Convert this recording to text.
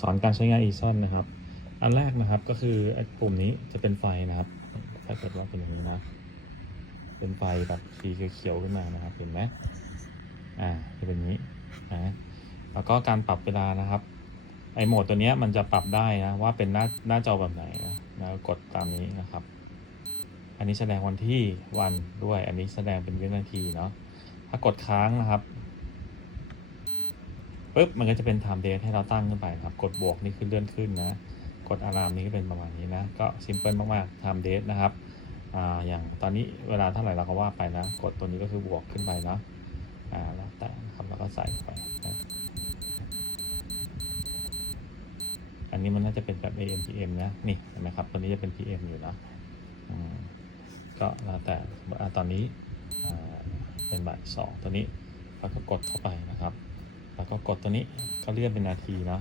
สอนการใช้งาน ESON นะครับ อันแรกนะครับก็คือไอ้ปุ่มนี้จะเป็นไฟนะครับ ถ้าเกิดว่าเป็นอย่างนี้นะ เป็นไฟแบบสีเขียวขึ้นมานะครับ เห็นไหมอ่าจะเป็นนี้นะแล้วก็การปรับเวลานะครับ ไอโหมดตัวนี้มันจะปรับได้นะว่าเป็นหน้าหน้าจอแบบไหนนะแล้วกดตามนี้นะครับ อันนี้แสดงวันที่วันด้วย อันนี้แสดงเป็นวินาทีเนาะ ถ้ากดค้างนะครับ ปุ๊บมันก็จะเป็น time date ให้เราตั้งขึ้นไปครับ กดบวกนี่คือเลื่อนขึ้นนะ กดอารามนี้ก็เป็นประมาณนี้นะ ก็ซิมเพิลมากๆ time date นะครับอ่าอย่างตอนนี้เวลาเท่าไหร่เราก็ว่าไปนะ กดตัวนี้ก็คือบวกขึ้นไปเนาะอ่าแล้วแต่ครับแล้วก็ใส่ไปนะอันนี้มันน่าจะเป็นแบบ AM PM นะ นี่เห็นไหมครับ ตัวนี้จะเป็น PM อยู่นะก็แล้วแต่อ่าตอนนี้เป็นบ่ายสองตัวนี้ แล้วก็กดเข้าไปนะครับ แล้วก็กดตัวนี้ก็เลื่อนเป็นนาทีเนาะ